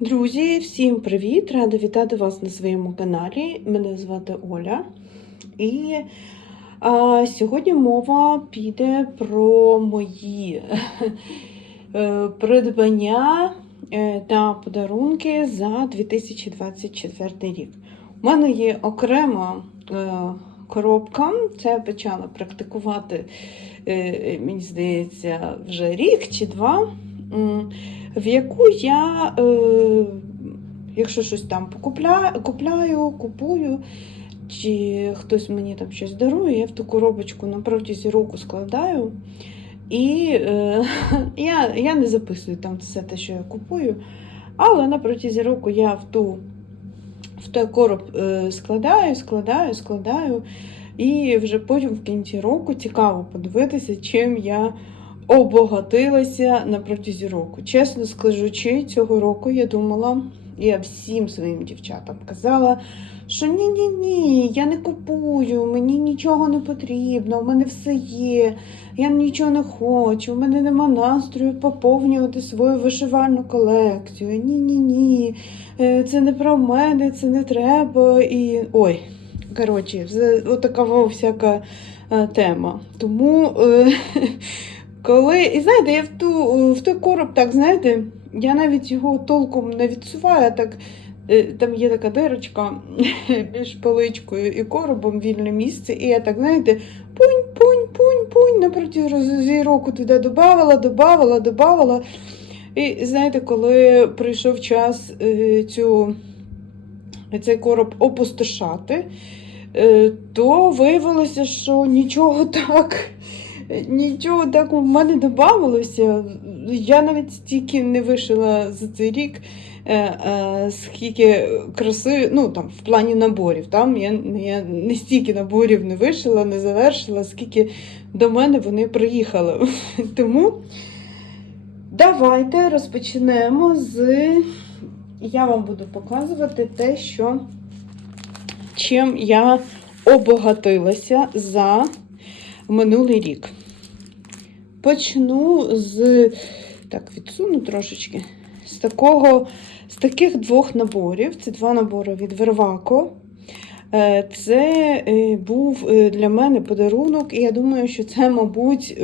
Друзі, всім привіт! Рада вітати вас на своєму каналі. Мене звати Оля. І а, сьогодні мова піде про мої е, придбання е, та подарунки за 2024 рік. У мене є окрема е, коробка. Це я почала практикувати, мені здається, вже рік чи два. В яку я, е, якщо щось там покупляю, купляю, купую, чи хтось мені там щось дарує, я в ту коробочку на протязі року складаю. І е, я, я не записую там все те, що я купую, але на протязі року я в ту в той короб е, складаю, складаю, складаю. І вже потім в кінці року цікаво подивитися, чим я обогатилася на протязі року. Чесно скажучи, цього року я думала, я всім своїм дівчатам казала, що ні-ні ні, я не купую, мені нічого не потрібно, у мене все є, я нічого не хочу, у мене нема настрою поповнювати свою вишивальну колекцію. Ні-ні ні, е, це не про мене, це не треба. І ой, коротше, отака всяка е, тема. Тому. Е, коли, і знаєте, я в ту в той короб, так знаєте, я навіть його толком не відсуваю, так е, там є така дирочка між поличкою і коробом вільне місце. І я так, знаєте, пунь, пунь, пунь, пунь, на протязі року туди додавала, додавала, додавала. І знаєте, коли прийшов час е, цю, цей короб опустошати, е, то виявилося, що нічого так. Нічого так у мене додавалося. Я навіть стільки не вишила за цей рік, е, е, скільки краси, ну там в плані наборів. Там я, я не стільки наборів не вишила, не завершила, скільки до мене вони приїхали. Тому давайте розпочнемо з. Я вам буду показувати те, що чим я обогатилася за минулий рік. Почну з, так, відсуну трошечки, з такого, з таких двох наборів. Це два набори від Вервако. Е, Це е, був е, для мене подарунок, і я думаю, що це, мабуть,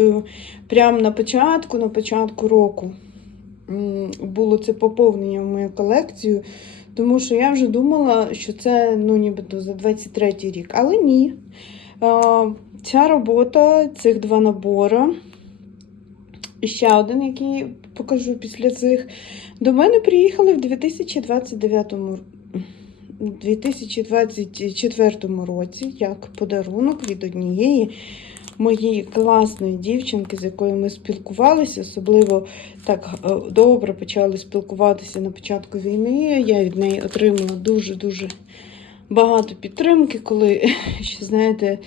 прямо на початку, на початку року було це поповнення в мою колекцію. Тому що я вже думала, що це ну, нібито за 23 рік. Але ні. Ця робота, цих два набори. Ще один, який покажу після цих. До мене приїхали в 2029 2024 році як подарунок від однієї моєї класної дівчинки, з якою ми спілкувалися, особливо так е, добре почали спілкуватися на початку війни. Я від неї отримала дуже-дуже багато підтримки, коли, ще знаєте,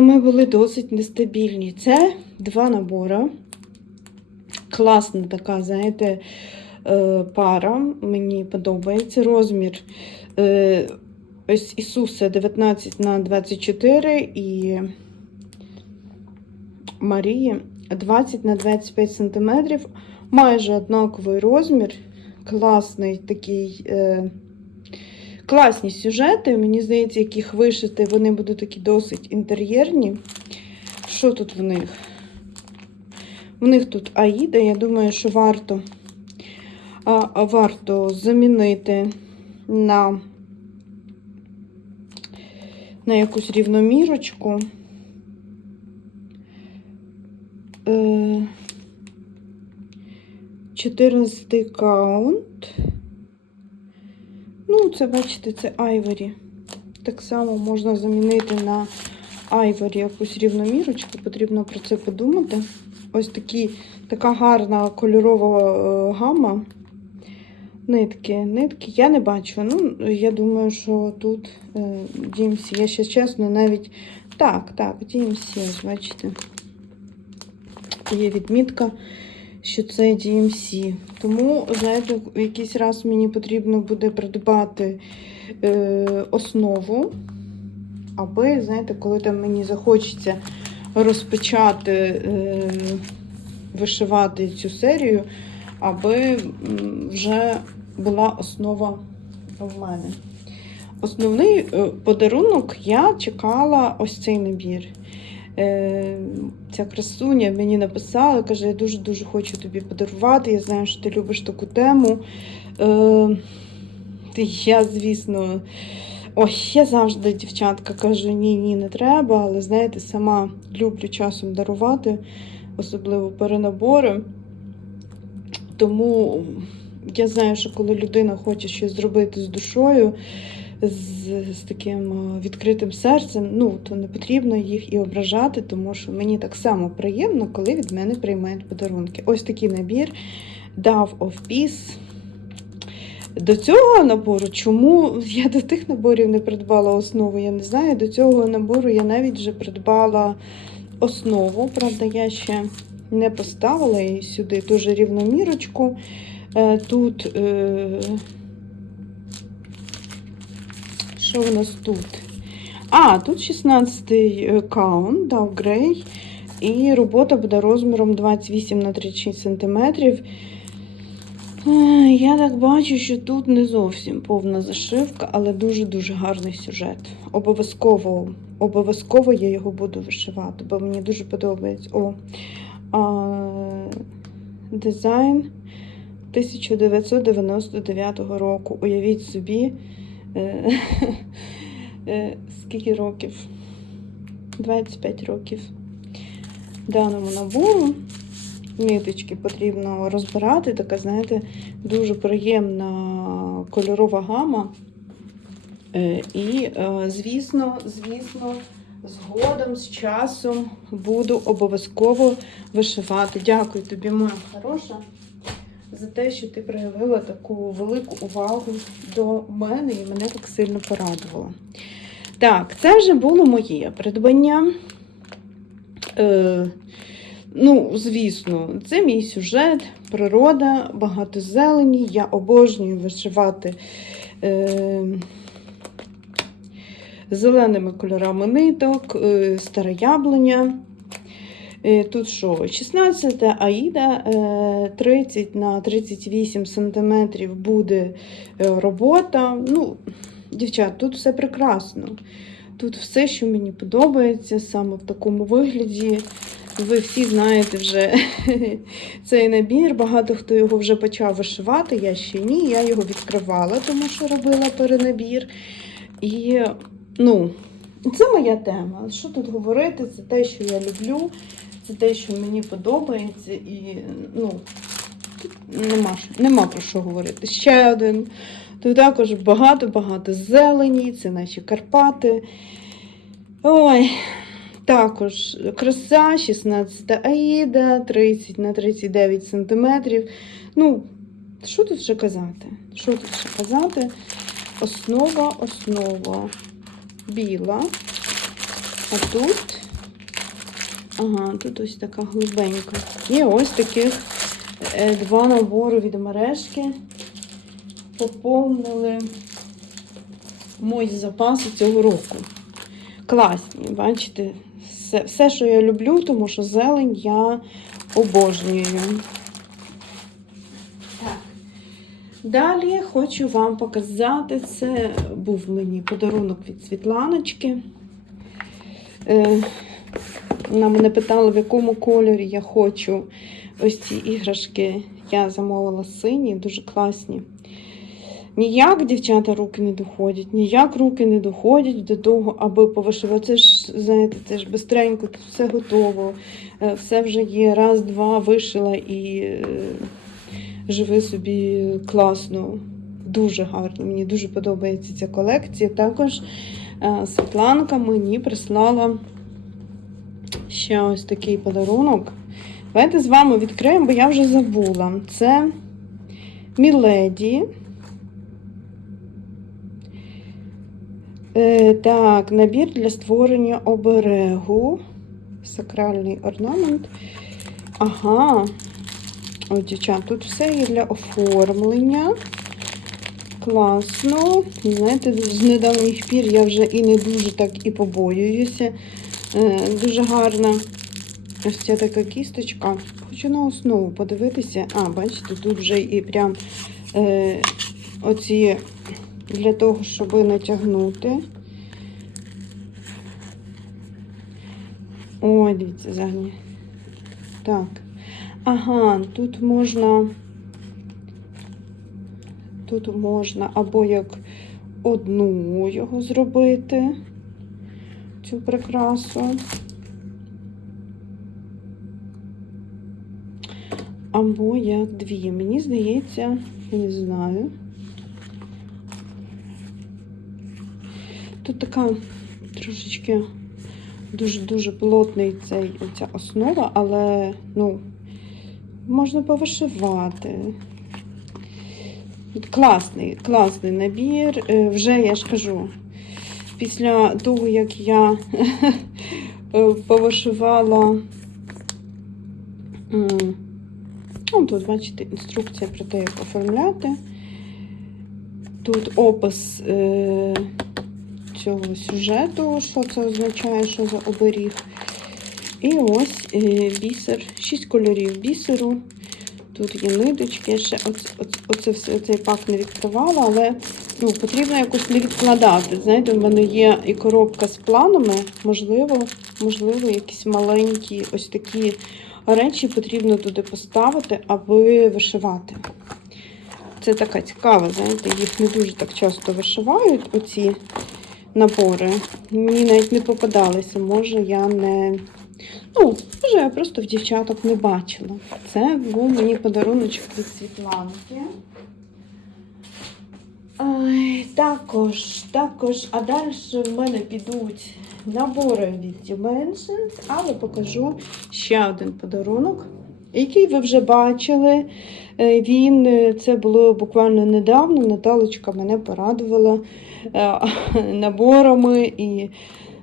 ми були досить нестабільні. Це два набори. Класна така, знаєте, е, пара. Мені подобається розмір. Е, ось Ісуса 19 на 24 і Марії 20 на 25 см. Майже однаковий розмір. Класний такий. Класні сюжети, мені здається, яких вишити, вони будуть такі досить інтер'єрні. Що тут в них? В них тут Аїда, я думаю, що варто а, варто замінити на на якусь рівномірочку. Е, 14 каунт. Ну, це, бачите, це айворі. Так само можна замінити на айворі якусь рівномірочку, потрібно про це подумати. Ось такі, така гарна кольорова е, гама. Нитки, нитки я не бачу. Ну, я думаю, що тут е, DMC. Я ще чесно навіть. Так, так, DMC, бачите. Є відмітка що це DMC. Тому, знаєте, в якийсь раз мені потрібно буде придбати е, основу, аби, знаєте, коли там мені захочеться розпочати е, вишивати цю серію, аби вже була основа в мене. Основний е, подарунок я чекала ось цей набір. Е, Ця красуня мені написала, каже, я дуже-дуже хочу тобі подарувати. Я знаю, що ти любиш таку тему. Е, Я, звісно, ой, я завжди, дівчатка, кажу, ні, ні, не треба, але знаєте, сама люблю часом дарувати, особливо перенабори. Тому я знаю, що коли людина хоче щось зробити з душою, з, з таким е, відкритим серцем, ну то не потрібно їх і ображати, тому що мені так само приємно, коли від мене приймають подарунки. Ось такий набір Dove of Peace. До цього набору, чому я до тих наборів не придбала основу, я не знаю. До цього набору я навіть вже придбала основу. Правда, я ще не поставила її сюди дуже рівномірочку. Е, Тут е, що у нас тут? А, тут 16-й каунт, дав грей. І робота буде розміром 28 на 36 см. Я так бачу, що тут не зовсім повна зашивка, але дуже-дуже гарний сюжет. Обов'язково, обов'язково я його буду вишивати, бо мені дуже подобається. О, а, дизайн 1999 року. Уявіть собі, е, е, скільки років? 25 років даному набору. Ниточки потрібно розбирати, така, знаєте, дуже приємна кольорова гама. Е, І, е, звісно, звісно, згодом з часом буду обов'язково вишивати. Дякую тобі, моя хороша, за те, що ти проявила таку велику увагу до мене і мене так сильно порадувала. Так, це вже було моє придбання. Е, Ну, звісно, це мій сюжет, природа, багато зелені. Я обожнюю вишивати е, зеленими кольорами ниток, е, стара яблуня. Е, тут що? 16 аїда, е, 30 на 38 см буде е, робота. Ну, дівчат, тут все прекрасно. Тут все, що мені подобається, саме в такому вигляді. Ви всі знаєте вже цей набір. Багато хто його вже почав вишивати, я ще ні. Я його відкривала, тому що робила перенабір. І, ну, це моя тема. Що тут говорити? Це те, що я люблю, це те, що мені подобається, і ну, тут нема, нема про що говорити. Ще один. Тут також багато-багато зелені, це наші Карпати. Ой, також краса, 16 аїда, 30 на 39 сантиметрів. Ну, що тут ще казати? Що тут ще казати? Основа, основа біла. А тут, ага, тут ось така глибенька. І ось таких е, два набори від мережки. Поповнили мої запаси цього року. Класні, бачите, все, все, що я люблю, тому що зелень я обожнюю. Так. Далі хочу вам показати, це був мені подарунок від Світланочки. Вона мене питала, в якому кольорі я хочу ось ці іграшки. Я замовила сині, дуже класні. Ніяк дівчата руки не доходять, ніяк руки не доходять до того, аби повишивати. Це ж, знаєте, це ж бистренько, тут все готово, е, все вже є. Раз, два вишила і е, живи собі класно, дуже гарно. Мені дуже подобається ця колекція. Також е, Світланка мені прислала ще ось такий подарунок. Давайте з вами відкриємо, бо я вже забула. Це Міледі. Е, так, набір для створення оберегу. Сакральний орнамент. Ага. Ой, дівчат, тут все є для оформлення. Класно. Знаєте, з недавніх пір я вже і не дуже так і побоююся. Е, дуже гарна ось ця така кісточка. Хочу на основу подивитися. А, бачите, тут вже і прям е, оці для того, щоб натягнути. Ой, дивіться, загні. Так. Ага, тут можна. Тут можна або як одну його зробити, цю прикрасу. Або як дві. Мені здається, я не знаю. Тут така трошечки дуже-дуже плотний цей, ця основа, але ну, можна повишивати. Класний, класний набір. Е, Вже я ж кажу, після того, як я е, повишивала. Ну, тут, бачите, інструкція про те, як оформляти. Тут опис е, цього сюжету, що це означає, що за оберіг. І ось е, бісер, шість кольорів бісеру. Тут є ниточки, ще оце, оце, оце цей пак не відкривала, але ну, потрібно якось не відкладати. Знаєте, в мене є і коробка з планами, можливо, можливо, якісь маленькі ось такі речі потрібно туди поставити, аби вишивати. Це така цікава, знаєте, їх не дуже так часто вишивають, оці набори. Мені навіть не попадалися, може я не. Ну, може, я просто в дівчаток не бачила. Це був мені подаруночок від Світланки. Ой, також, також, а далі в мене підуть набори від Dimensions, але покажу ще один подарунок, який ви вже бачили. Е, Він, е, це було буквально недавно. Наталочка мене порадувала е, наборами і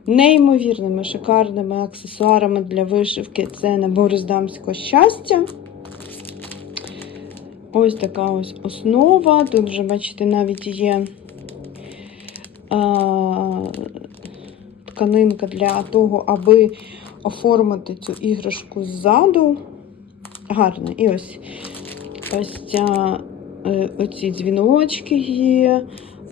неймовірними шикарними аксесуарами для вишивки. Це набори з дамського щастя. Ось така ось основа. Тут вже, бачите, навіть є а, тканинка для того, аби оформити цю іграшку ззаду. Гарно. І ось ось ця, е, оці дзвіночки є,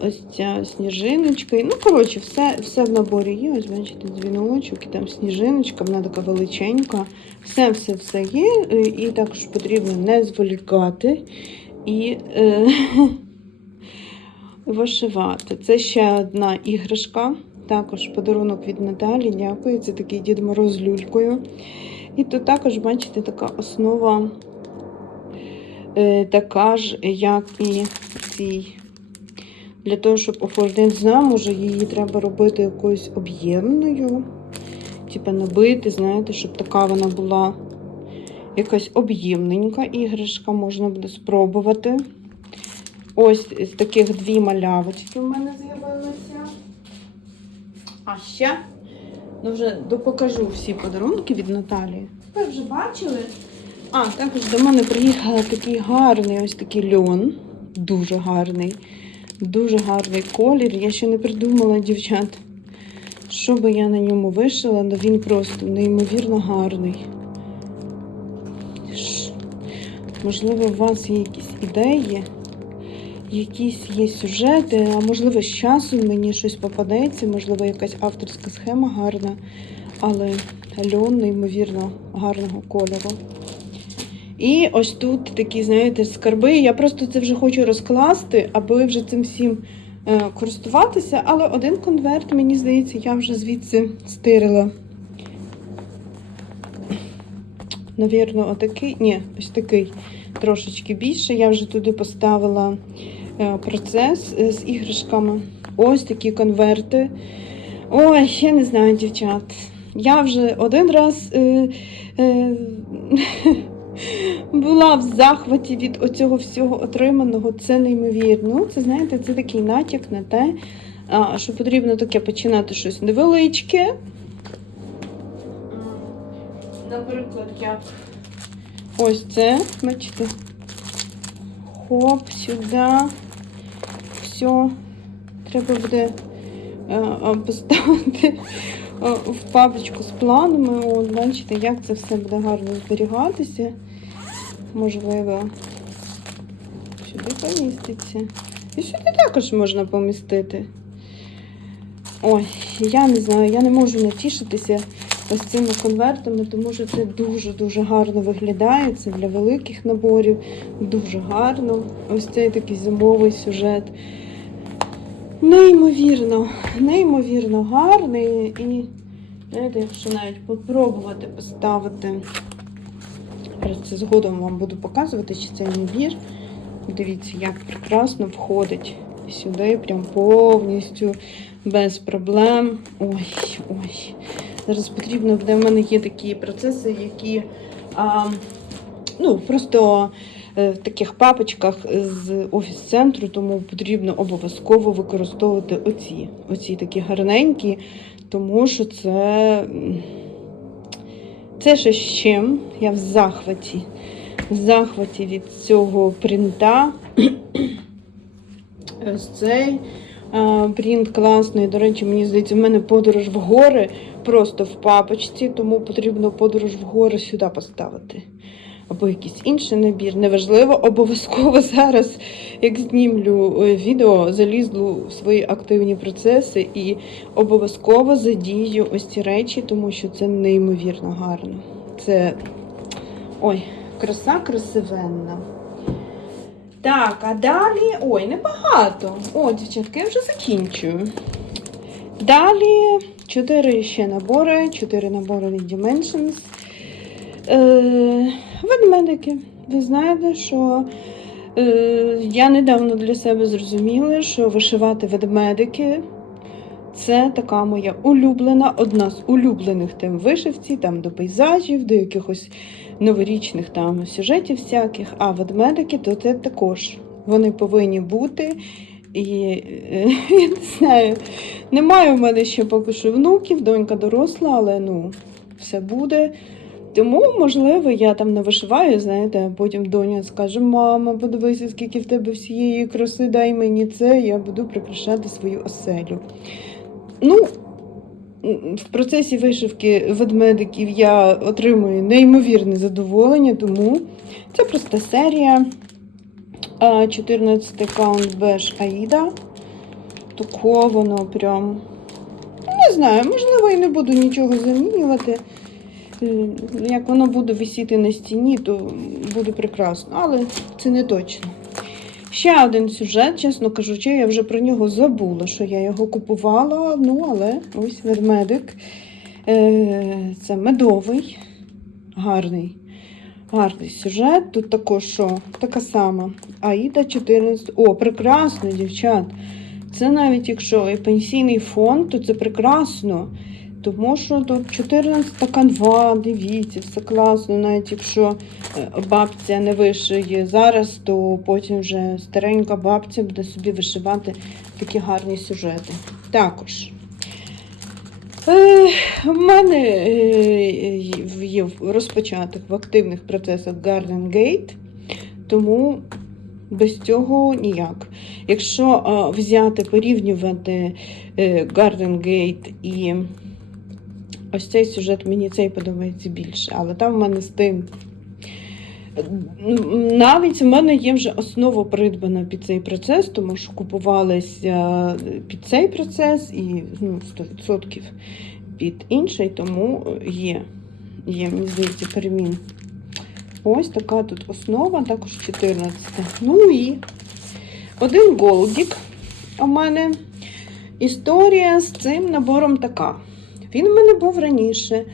ось ця сніжиночка. Ну, коротше, все, все в наборі є. Ось, бачите, дзвіночок, і там сніжиночка, вона така величенька. Все-все-все є. е, І також потрібно не зволікати і е, вишивати. Це ще одна іграшка. Також подарунок від Наталі. Дякую. Це такий Дід Мороз з люлькою. І тут також, бачите, така основа, е, така ж, як і цій. Для того, щоб оформити, не знаю, може її треба робити якоюсь об'ємною. Типа набити, знаєте, щоб така вона була якась об'ємненька іграшка, можна буде спробувати. Ось з таких дві малявочки в мене з'явилися. А ще, ну вже допокажу всі подарунки від Наталії. Ви вже бачили? А, також до мене приїхав такий гарний ось такий льон. Дуже гарний. Дуже гарний колір. Я ще не придумала, дівчат, що би я на ньому вишила, але він просто неймовірно гарний. Можливо, у вас є якісь ідеї, якісь є сюжети, а можливо, з часом мені щось попадеться, можливо, якась авторська схема гарна, але льон неймовірно гарного кольору. І ось тут такі, знаєте, скарби. Я просто це вже хочу розкласти, аби вже цим всім е, користуватися. Але один конверт, мені здається, я вже звідси стирила. Навірно, отакий. Ні, ось такий трошечки більше. Я вже туди поставила е, процес е, з іграшками. Ось такі конверти. Ой, я не знаю, дівчат. Я вже один раз. Е, е, була в захваті від оцього всього отриманого. Це неймовірно. Ну, Це, знаєте, це такий натяк на те, що потрібно таке починати щось невеличке. Наприклад, як ось це, бачите. Хоп, сюди. Все. Треба буде поставити в папочку з планами. От, бачите, як це все буде гарно зберігатися. Можливо, сюди поміститься. І сюди також можна помістити. Ой, я не знаю, я не можу натішитися ось цими конвертами, тому що це дуже-дуже гарно виглядає. Це для великих наборів, дуже гарно. Ось цей такий зимовий сюжет. Неймовірно, неймовірно гарний. І знаєте, якщо навіть попробувати поставити, це згодом вам буду показувати, чи це набір. Дивіться, як прекрасно входить сюди, прям повністю без проблем. Ой, ой. Зараз потрібно буде. В мене є такі процеси, які а, ну, просто е, в таких папочках з офіс-центру, тому потрібно обов'язково використовувати оці, оці такі гарненькі, тому що це, це ще з чим. Я в захваті. В захваті від цього принта. Ось цей принт класний. До речі, мені здається, в мене подорож в гори просто в папочці, тому потрібно подорож в гори сюди поставити. Або якийсь інший набір. Неважливо, обов'язково зараз, як знімлю е, відео, залізлу в свої активні процеси і обов'язково задію ось ці речі, тому що це неймовірно гарно. Це ой, краса красивенна. Так, а далі. Ой, небагато. О, дівчатки, я вже закінчую. Далі 4 ще набори, 4 набори від Dimensions. Е, ведмедики. Ви знаєте, що е, я недавно для себе зрозуміла, що вишивати ведмедики це така моя улюблена, одна з улюблених тем вишивці, там до пейзажів, до якихось новорічних там сюжетів всяких. А ведмедики то це також. Вони повинні бути. І е, я не знаю, немає в мене ще поки що внуків, донька доросла, але ну, все буде. Тому, можливо, я там не вишиваю, знаєте, а потім доня скаже: мама, подивися, скільки в тебе всієї краси, дай мені це, я буду прикрашати свою оселю. Ну, в процесі вишивки ведмедиків я отримую неймовірне задоволення, тому це просто серія. 14 аккаунт Беш Аїда. Тако воно прям. Не знаю, можливо, і не буду нічого замінювати. Як воно буде висіти на стіні, то буде прекрасно, але це не точно. Ще один сюжет, чесно кажучи, я вже про нього забула, що я його купувала. Ну, але ось ведмедик. Е, Це медовий, гарний. Гарний сюжет. Тут також що? Така сама. Аїда 14. О, прекрасно, дівчат. Це навіть якщо і пенсійний фонд, то це прекрасно. Тому що тут 14 канва, дивіться, все класно. Навіть якщо е, бабця не вишиє зараз, то потім вже старенька бабця буде собі вишивати такі гарні сюжети. Також. Е, в мене е, є в розпочатих в активних процесах Garden Gate, тому без цього ніяк. Якщо взяти, порівнювати Garden Gate і ось цей сюжет, мені цей подобається більше, але там в мене з тим. Навіть в мене є вже основа придбана під цей процес, тому що купувалася під цей процес і ну, 100% під інший, тому є, є, мені здається, перемін. Ось така тут основа, також 14. Ну і один голдік у мене. Історія з цим набором така. Він в мене був раніше.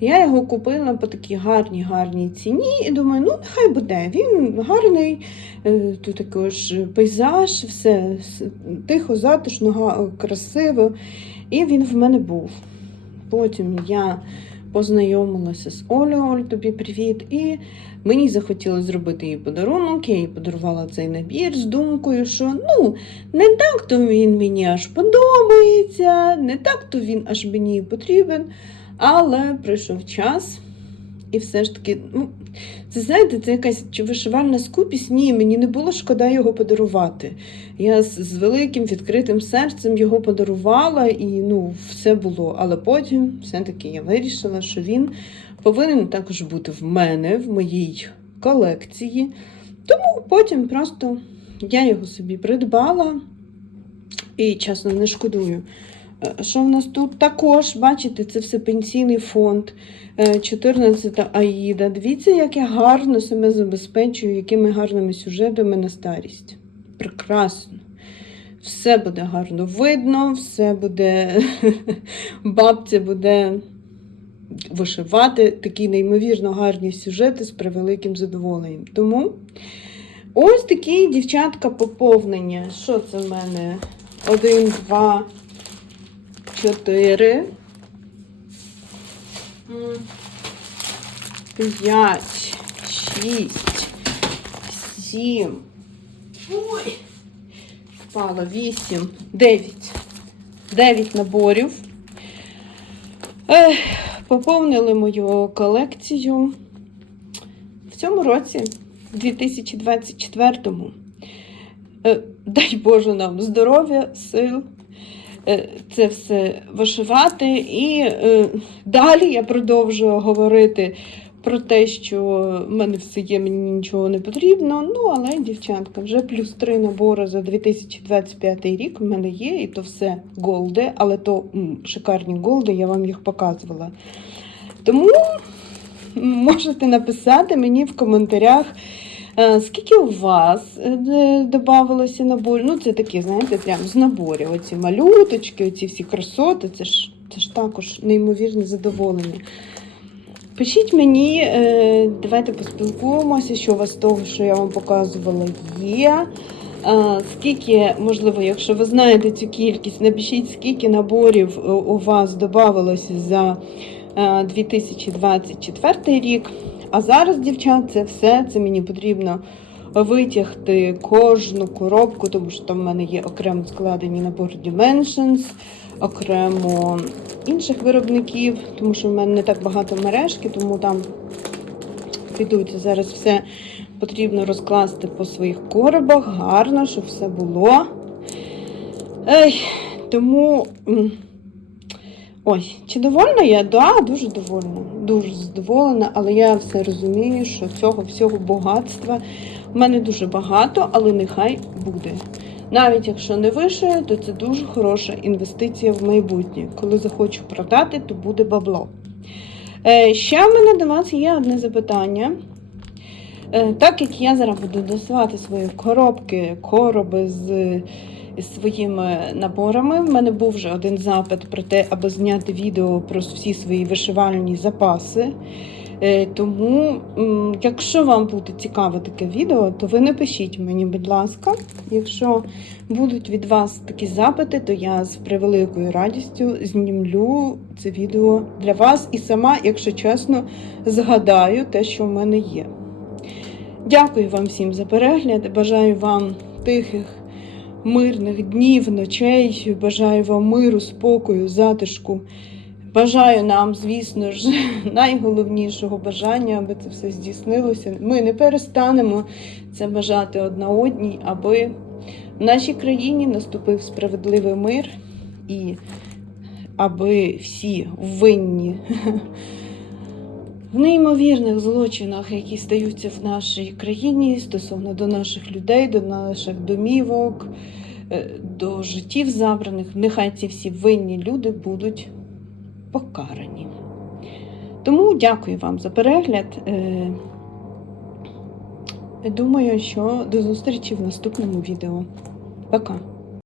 Я його купила по такій гарній гарній ціні і думаю, ну нехай буде. Він гарний, е, тут також пейзаж, все тихо, затишно, красиво. І він в мене був. Потім я познайомилася з Олею, Оль, тобі привіт. І мені захотілося зробити їй подарунок. Я їй подарувала цей набір з думкою, що ну, не так то він мені аж подобається, не так то він аж мені потрібен. Але прийшов час, і все ж таки, ну, це знаєте, це якась вишивальна скупість. Ні, мені не було шкода його подарувати. Я з великим відкритим серцем його подарувала, і ну, все було. Але потім все-таки я вирішила, що він повинен також бути в мене, в моїй колекції. Тому потім просто я його собі придбала і, чесно, не шкодую. Е, Що в нас тут? Також, бачите, це все пенсійний фонд, е, 14 Аїда. Дивіться, як я гарно себе забезпечую, якими гарними сюжетами на старість. Прекрасно. Все буде гарно видно, все буде. Бабця буде вишивати такі неймовірно гарні сюжети з превеликим задоволенням. Тому ось такі дівчатка поповнення. Що це в мене? Один, два, чотири. П'ять, шість, сім. Ой. Впало вісім, дев'ять. Дев'ять наборів. Ех, поповнили мою колекцію в цьому році, в 2024-му. Е, Дай Боже нам здоров'я, сил. Е, Це все вишивати. І е, далі я продовжую говорити про те, що в мене все є, мені нічого не потрібно. Ну, але, дівчатка, вже плюс три набори за 2025 рік в мене є, і то все голди, але то шикарні голди, я вам їх показувала. Тому можете написати мені в коментарях. Е, Скільки у вас е, додавалося наборів? Ну, це такі, знаєте, прям з наборів. Оці малюточки, оці всі красоти, це ж, це ж також неймовірне задоволення. Пишіть мені, е, давайте поспілкуємося, що у вас з того, що я вам показувала, є. Скільки, можливо, якщо ви знаєте цю кількість, напишіть, скільки наборів у вас додавалося за е, 2024 рік. А зараз, дівчат, це все. Це мені потрібно витягти кожну коробку, тому що там в мене є окремо складені набори Dimensions, окремо інших виробників, тому що в мене не так багато мережки, тому там підуть зараз все потрібно розкласти по своїх коробах, гарно, щоб все було. Ей, тому. Ой, чи довольна я? Да, дуже довольна. Дуже задоволена, але я все розумію, що цього всього багатства в мене дуже багато, але нехай буде. Навіть якщо не вишию, то це дуже хороша інвестиція в майбутнє. Коли захочу продати, то буде бабло. Е, ще в мене до вас є одне запитання. Е, так як я зараз буду досувати свої коробки, короби з своїми наборами. В мене був вже один запит про те, аби зняти відео про всі свої вишивальні запаси. Е, Тому, якщо вам буде цікаве таке відео, то ви напишіть мені, будь ласка. Якщо будуть від вас такі запити, то я з превеликою радістю знімлю це відео для вас і сама, якщо чесно, згадаю те, що в мене є. Дякую вам всім за перегляд. Бажаю вам тихих, мирних днів, ночей. Бажаю вам миру, спокою, затишку. Бажаю нам, звісно ж, найголовнішого бажання, аби це все здійснилося. Ми не перестанемо це бажати одна одній, аби в нашій країні наступив справедливий мир і аби всі винні в неймовірних злочинах, які стаються в нашій країні стосовно до наших людей, до наших домівок, е, до життів забраних, нехай ці всі винні люди будуть покарані. Тому дякую вам за перегляд. Е, Думаю, що до зустрічі в наступному відео. Пока!